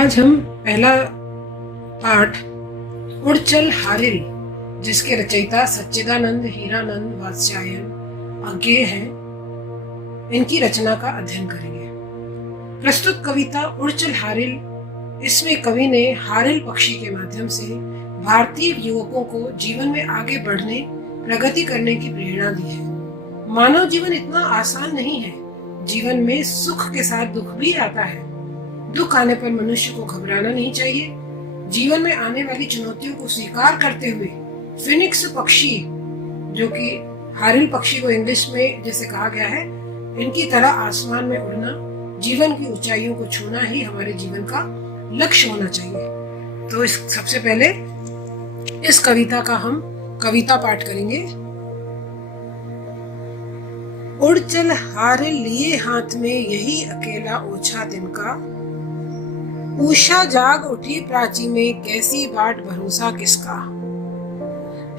आज हम पहला पाठ उड़ चल हारिल, जिसके रचयिता सच्चिदानंद हीरानंद वात्स्यायन अज्ञेय हैं, इनकी रचना का अध्ययन करेंगे। प्रस्तुत कविता उड़ चल हारिल, इसमें कवि ने हारिल पक्षी के माध्यम से भारतीय युवकों को जीवन में आगे बढ़ने, प्रगति करने की प्रेरणा दी है। मानव जीवन इतना आसान नहीं है। जीवन में सुख के साथ दुख भी आता है। दुख आने पर मनुष्य को घबराना नहीं चाहिए। जीवन में आने वाली चुनौतियों को स्वीकार करते हुए फिनिक्स पक्षी, जो कि हारिल पक्षी को इंग्लिश में जैसे कहा गया है, इनकी तरह आसमान में उड़ना, जीवन की ऊंचाइयों को छूना ही हमारे जीवन का लक्ष्य होना चाहिए। तो सबसे पहले इस कविता का हम कविता पाठ करेंगे। उड़ चल हारिल लिए हाथ में यही अकेला ओछा तिनका, उषा जाग उठी प्राची में कैसी बाट भरोसा किसका।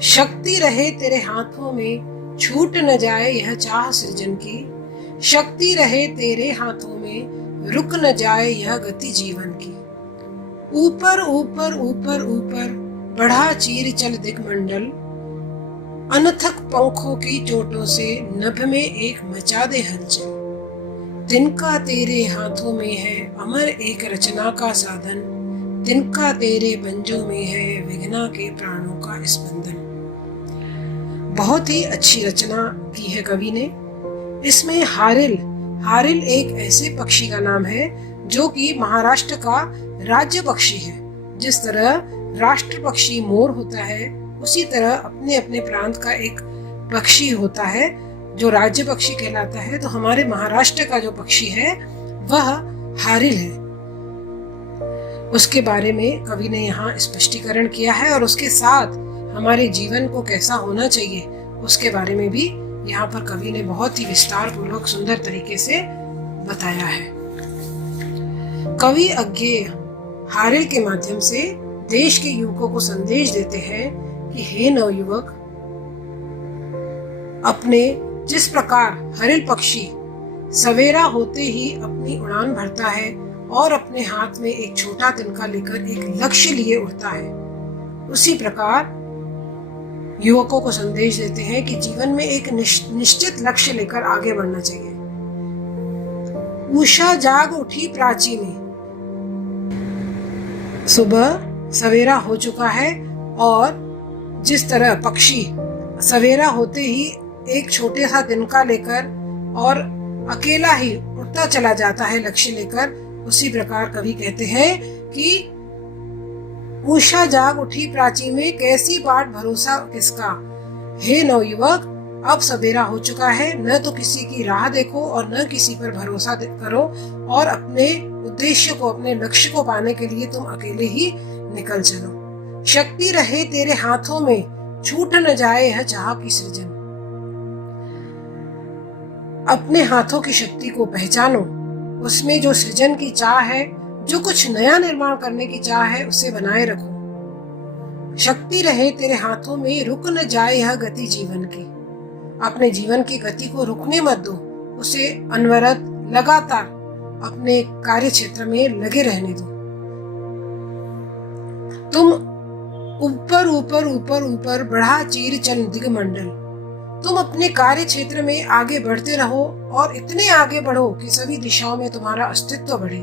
शक्ति रहे तेरे हाथों में छूट न जाए यह चाह सृजन की, शक्ति रहे तेरे हाथों में रुक न जाए यह गति जीवन की। ऊपर ऊपर ऊपर ऊपर बढ़ा चीर चल दिग्मंडल, अनथक पंखों की चोटों से नभ में एक मचा दे हलचल। तिनका तेरे हाथों में है अमर एक रचना का साधन, तिनका तेरे पंजों में है विघ्ना के प्राणों का स्पंदन। बहुत ही अच्छी रचना की है कवि ने। इसमें हारिल एक ऐसे पक्षी का नाम है जो कि महाराष्ट्र का राज्य पक्षी है। जिस तरह राष्ट्र पक्षी मोर होता है, उसी तरह अपने अपने प्रांत का एक पक्षी होता है जो राज्य पक्षी कहलाता है। तो हमारे महाराष्ट्र का जो पक्षी है वह हारिल है। उसके बारे में कवि ने यहाँ स्पष्टीकरण किया है और उसके साथ हमारे जीवन को कैसा होना चाहिए उसके बारे में भी यहाँ पर कवि ने बहुत ही विस्तार पूर्वक सुंदर तरीके से बताया है। कवि अज्ञेय हारिल के माध्यम से देश के युवकों को संदेश देते हैं कि हे नवयुवक, अपने जिस प्रकार हारिल पक्षी सवेरा होते ही अपनी उड़ान भरता है और अपने हाथ में एक छोटा तिनका लेकर एक लक्ष्य लिए उड़ता है, उसी प्रकार युवकों को संदेश देते हैं कि जीवन में एक निश्चित लक्ष्य लेकर आगे बढ़ना चाहिए। उषा जाग उठी प्राची में, सुबह सवेरा हो चुका है और जिस तरह पक्षी सवेरा होते ही एक छोटे सा तिनका लेकर और अकेला ही उड़ता चला जाता है लक्ष्य लेकर, उसी प्रकार कवि कहते हैं कि उषा जाग उठी प्राची में कैसी बाट भरोसा किसका। हे नवयुवक, अब सवेरा हो चुका है, न तो किसी की राह देखो और न किसी पर भरोसा करो और अपने उद्देश्य को, अपने लक्ष्य को पाने के लिए तुम अकेले ही निकल चलो। शक्ति रहे तेरे हाथों में छूट न जाए यह चाह की सृजन। अपने हाथों की शक्ति को पहचानो, उसमें जो सृजन की चाह है, जो कुछ नया निर्माण करने की चाह है, उसे बनाए रखो। शक्ति रहे तेरे हाथों में रुक न जाए यह गति जीवन की। अपने जीवन की गति को रुकने मत दो, उसे अनवरत लगातार अपने कार्य क्षेत्र में लगे रहने दो। तुम ऊपर ऊपर ऊपर ऊपर बढ़ा चीर चल दिग्मंडल, तुम अपने कार्य क्षेत्र में आगे बढ़ते रहो और इतने आगे बढ़ो कि सभी दिशाओं में तुम्हारा अस्तित्व बढ़े।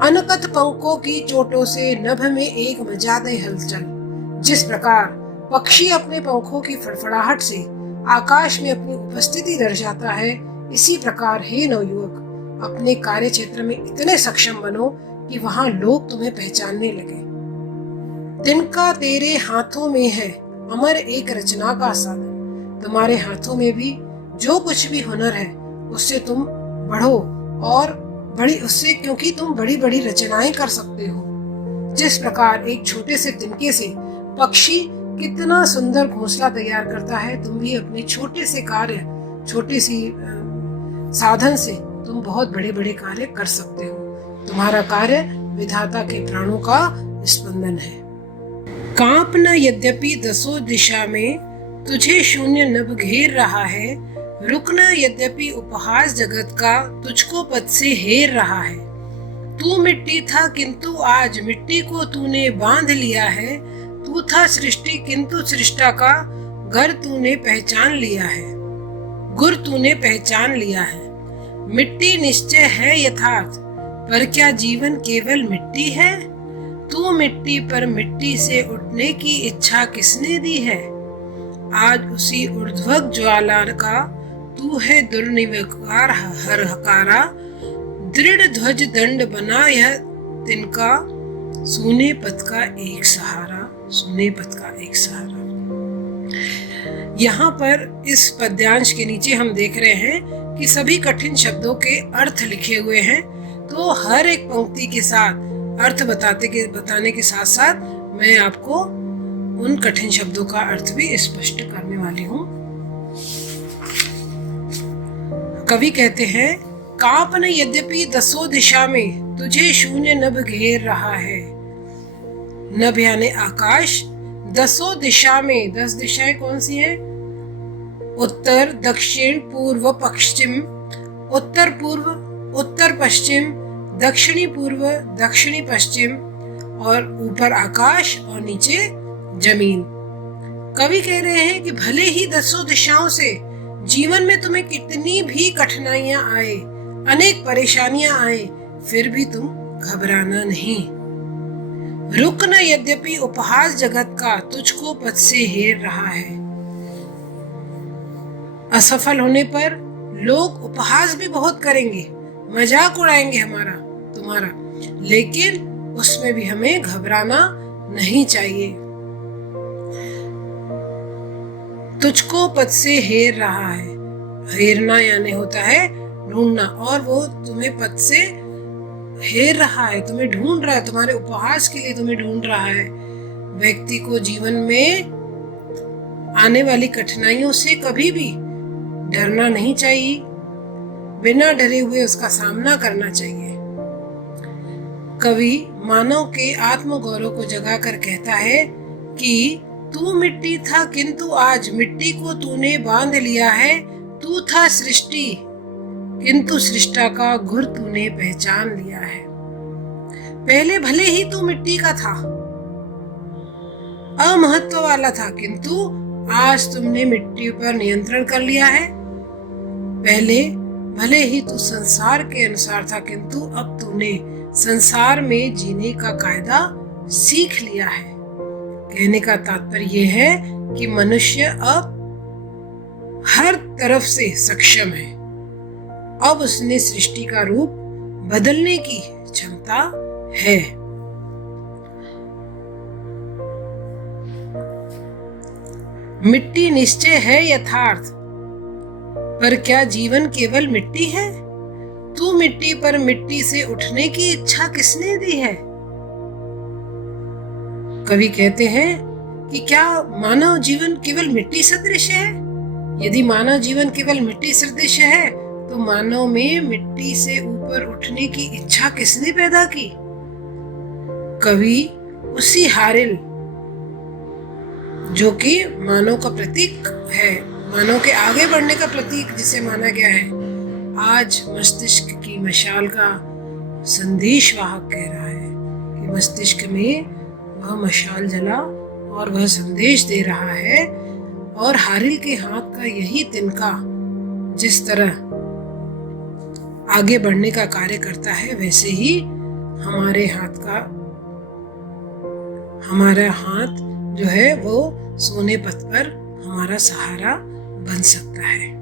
अनकत पंखों की चोटों से नभ में एक मचा दे हलचल। जिस प्रकार पक्षी अपने पंखों की फड़फड़ाहट से आकाश में अपनी उपस्थिति दर्शाता है, इसी प्रकार हे नवयुवक, अपने कार्य क्षेत्र में इतने सक्षम बनो कि वहां लोग तुम्हें पहचानने लगे। तिनका तेरे हाथों में है अमर एक रचना का साधन। तुम्हारे हाथों में भी जो कुछ भी हुनर है उससे तुम बढ़ो और उससे, क्योंकि तुम बड़ी बड़ी रचनाएं कर सकते हो। जिस प्रकार एक छोटे से तिनके से पक्षी कितना सुंदर घोंसला तैयार करता है, तुम भी अपने छोटे से कार्य, छोटे सी साधन से तुम बहुत बड़े बड़े कार्य कर सकते हो। तुम्हारा कार्य विधाता के प्राणों का स्पंदन है। कांपना यद्यपि दसों दिशा में, तुझे शून्य नभ घेर रहा है, रुकना यद्यपि उपहास जगत का तुझको पद से हेर रहा है। तू मिट्टी था किंतु आज मिट्टी को तूने बांध लिया है। तू था सृष्टि किंतु सृष्टा का घर तूने पहचान लिया है, गुर तूने पहचान लिया है। मिट्टी निश्चय है यथार्थ, पर क्या जीवन केवल मिट्टी है। तू मिट्टी पर मिट्टी से उठने की इच्छा किसने दी है। आज उसी ऊर्ध्वक ज्वाला का तू है दुर्निविकार हर हकारा। दृढ़ ध्वज दंड बना यह तिनका, सूने पथ का एक सहारा, सूने पथ का एक सहारा। यहाँ पर इस पद्यांश के नीचे हम देख रहे हैं कि सभी कठिन शब्दों के अर्थ लिखे हुए हैं। तो हर एक पंक्ति के साथ अर्थ बताने के साथ साथ मैं आपको उन कठिन शब्दों का अर्थ भी स्पष्ट करने वाली हूँ। कवि कहते हैं, कांपन यद्यपि दसों दिशा में तुझे शून्य नभ घेर रहा है। नभ यानी आकाश, दसों दिशा में, 10 दिशाएं कौन सी हैं? उत्तर, दक्षिण, पूर्व, पश्चिम। उत्तर पूर्व, उत्तर पश्चिम, दक्षिणी पूर्व, दक्षिणी पश्चिम, और ऊपर आकाश और नीचे जमीन। कवि कह रहे हैं कि भले ही दसों दिशाओं से जीवन में तुम्हें कितनी भी कठिनाइयां आए, अनेक परेशानियां आए, फिर भी तुम घबराना नहीं। रुक न यद्यपि उपहास जगत का तुझको पथ से हेर रहा है। असफल होने पर लोग उपहास भी बहुत करेंगे, मजाक उड़ाएंगे हमारा तुम्हारा, लेकिन उसमें भी हमें घबराना नहीं चाहिए। तुझको पथ से हेर रहा है। हेरना यानी होता है ढूंढना, और वो तुम्हें पथ से हेर रहा है, तुम्हें ढूंढ रहा है, तुम्हारे उपहास के लिए तुम्हें ढूंढ रहा है। व्यक्ति को जीवन में आने वाली कठिनाइयों से कभी भी डरना नहीं चाहिए, बिना डरे हुए उसका सामना करना चाहिए। कवि मानव के आत्मगौरव को जगाकर कहता है कि तू मिट्टी था किंतु आज मिट्टी को तूने बांध लिया है। तू था सृष्टि किंतु सृष्टा का गुर तूने पहचान लिया है। पहले भले ही तू मिट्टी का था, अमहत्व वाला था, किंतु आज तुमने मिट्टी पर नियंत्रण कर लिया है। पहले भले ही तू संसार के अनुसार था, किंतु अब तूने संसार में जीने का कायदा सीख लिया है। कहने का तात्पर्य यह है कि मनुष्य अब हर तरफ से सक्षम है। अब उसने सृष्टि का रूप बदलने की क्षमता है। मिट्टी निश्चय है यथार्थ, पर क्या जीवन केवल मिट्टी है। तू मिट्टी पर मिट्टी से उठने की इच्छा किसने दी है। कवि कहते हैं कि क्या मानव जीवन केवल मिट्टी सदृश है। यदि मानव जीवन केवल मिट्टी सदृश है तो मानव में मिट्टी से ऊपर उठने की इच्छा किसने पैदा की। कवि उसी हारिल जो कि मानव का प्रतीक है, मानव के आगे बढ़ने का प्रतीक जिसे माना गया है, आज मस्तिष्क की मशाल का संदेश वाहक कह रहा है कि मस्तिष्क में वह मशाल जला और वह संदेश दे रहा है। और हारिल के हाथ का यही तिनका जिस तरह आगे बढ़ने का कार्य करता है, वैसे ही हमारा हाथ जो है वो सोने पथ पर हमारा सहारा बन सकता है।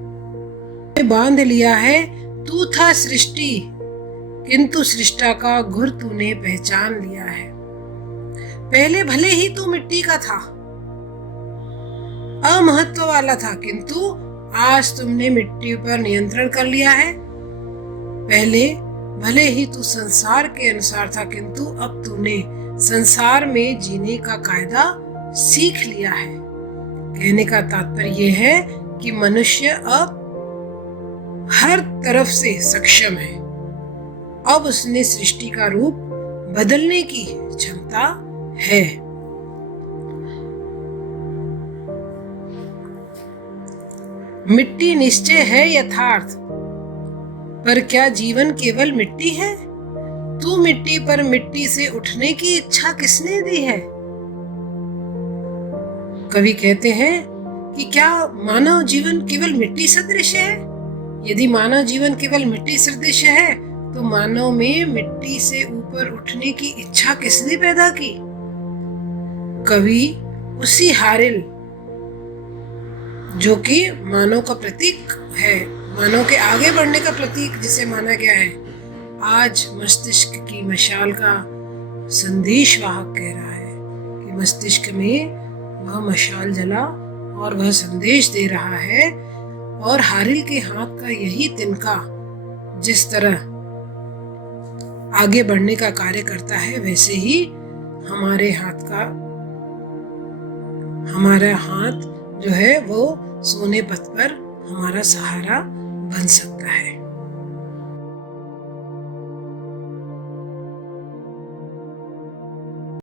बांध लिया है, तू था सृष्टि किंतु सृष्टा का गुर तूने पहचान लिया है। पहले भले ही तू मिट्टी का था, अमहत्व वाला था, किंतु आज तुमने मिट्टी पर नियंत्रण कर लिया है। पहले भले ही तू संसार के अनुसार था, किंतु अब तूने संसार में जीने का कायदा सीख लिया है। कहने का तात्पर्य यह है कि मनुष्य अब हर तरफ से सक्षम है। अब उसने सृष्टि का रूप बदलने की क्षमता है। मिट्टी निश्चय है यथार्थ, पर क्या जीवन केवल मिट्टी है। तू मिट्टी पर मिट्टी से उठने की इच्छा किसने दी है? कवि कहते हैं कि क्या मानव जीवन केवल मिट्टी सदृश है? यदि मानव जीवन केवल मिट्टी सदृश है तो मानव में मिट्टी से ऊपर उठने की इच्छा किसने पैदा की? कवि उसी हारिल जो कि मानव का प्रतीक है, मानव के आगे बढ़ने का प्रतीक जिसे माना गया है, आज मस्तिष्क की मशाल का संदेश वाहक कह रहा है कि मस्तिष्क में वह मशाल जला और वह संदेश दे रहा है। और हारिल के हाथ का यही तिनका जिस तरह आगे बढ़ने का कार्य करता है, वैसे ही हमारा हाथ जो है वो सोने पथ पर हमारा सहारा बन सकता है।